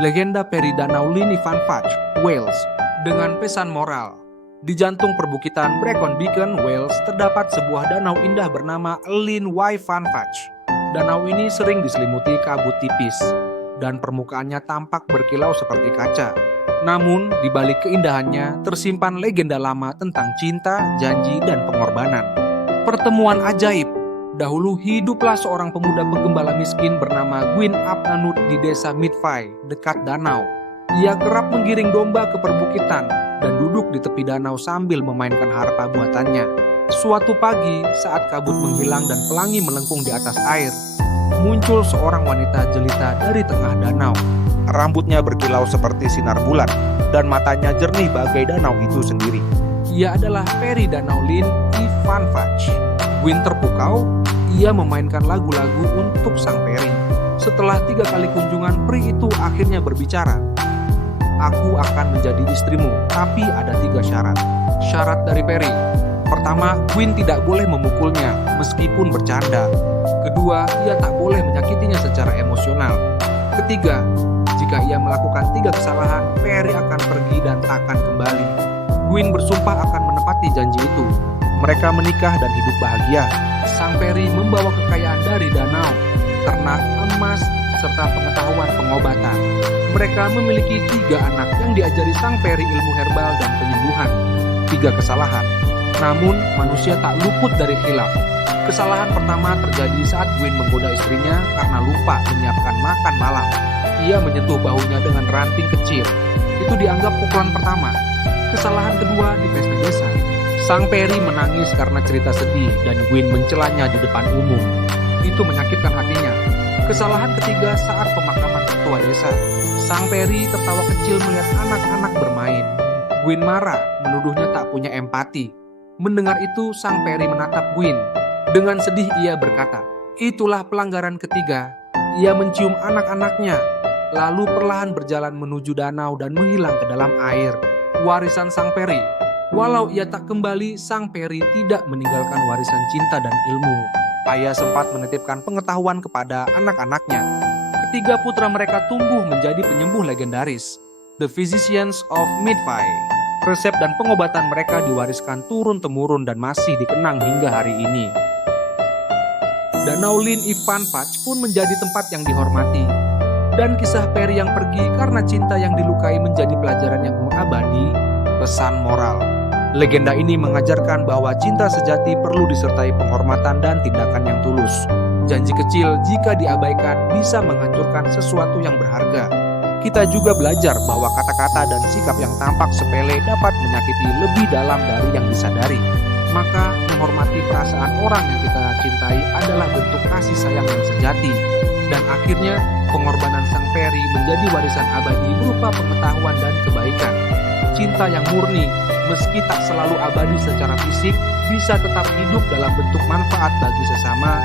Legenda peri Danau Llyn Ifan Fach, Wales, dengan pesan moral. Di jantung perbukitan Brecon Beacon, Wales, terdapat sebuah danau indah bernama Llyn Ifan Fach. Danau ini sering diselimuti kabut tipis, dan permukaannya tampak berkilau seperti kaca. Namun, di balik keindahannya tersimpan legenda lama tentang cinta, janji, dan pengorbanan. Pertemuan ajaib. Dahulu hiduplah seorang pemuda penggembala miskin bernama Gwyn ap Nudd di desa Midfai, dekat danau. Ia kerap menggiring domba ke perbukitan dan duduk di tepi danau sambil memainkan harpa buatannya. Suatu pagi, saat kabut menghilang dan pelangi melengkung di atas air, muncul seorang wanita jelita dari tengah danau. Rambutnya berkilau seperti sinar bulan, dan matanya jernih bagai danau itu sendiri. Ia adalah peri Danau Llyn Ifan Fach. Gwyn terpukau, ia memainkan lagu-lagu untuk sang peri. Setelah 3 kali kunjungan, peri itu akhirnya berbicara. Aku akan menjadi istrimu, tapi ada 3 syarat. Syarat dari peri. Pertama, Gwyn tidak boleh memukulnya, meskipun bercanda. Kedua, ia tak boleh menyakitinya secara emosional. Ketiga, jika ia melakukan 3 kesalahan, peri akan pergi dan takkan kembali. Gwyn bersumpah akan menepati janji itu. Mereka menikah dan hidup bahagia. Sang peri membawa kekayaan dari danau, ternak, emas, serta pengetahuan pengobatan. Mereka memiliki 3 anak yang diajari sang peri ilmu herbal dan penyembuhan. 3 kesalahan. Namun, manusia tak luput dari khilaf. Kesalahan pertama terjadi saat Gwyn menggoda istrinya karena lupa menyiapkan makan malam. Ia menyentuh bahunya dengan ranting kecil. Itu dianggap pukulan pertama. Kesalahan kedua di pesta desa. Sang peri menangis karena cerita sedih dan Gwyn mencelanya di depan umum. Itu menyakitkan hatinya. Kesalahan ketiga saat pemakaman ketua desa. Sang peri tertawa kecil melihat anak-anak bermain. Gwyn marah, menuduhnya tak punya empati. Mendengar itu, sang peri menatap Gwyn. Dengan sedih ia berkata, "Itulah pelanggaran ketiga." Ia mencium anak-anaknya, lalu perlahan berjalan menuju danau dan menghilang ke dalam air. Warisan sang peri. Walau ia tak kembali, sang peri tidak meninggalkan warisan cinta dan ilmu. Ayah sempat menitipkan pengetahuan kepada anak-anaknya. Ketiga putra mereka tumbuh menjadi penyembuh legendaris, The Physicians of Midfai. Resep dan pengobatan mereka diwariskan turun-temurun dan masih dikenang hingga hari ini. Danau Llyn Ifan Fach pun menjadi tempat yang dihormati. Dan kisah peri yang pergi karena cinta yang dilukai menjadi pelajaran yang abadi, pesan moral. Legenda ini mengajarkan bahwa cinta sejati perlu disertai penghormatan dan tindakan yang tulus. Janji kecil jika diabaikan bisa menghancurkan sesuatu yang berharga. Kita juga belajar bahwa kata-kata dan sikap yang tampak sepele dapat menyakiti lebih dalam dari yang disadari. Maka menghormati perasaan orang yang kita cintai adalah bentuk kasih sayang yang sejati. Dan akhirnya pengorbanan sang peri menjadi warisan abadi berupa pengetahuan dan kebaikan. Cinta yang murni, meski tak selalu abadi secara fisik, bisa tetap hidup dalam bentuk manfaat bagi sesama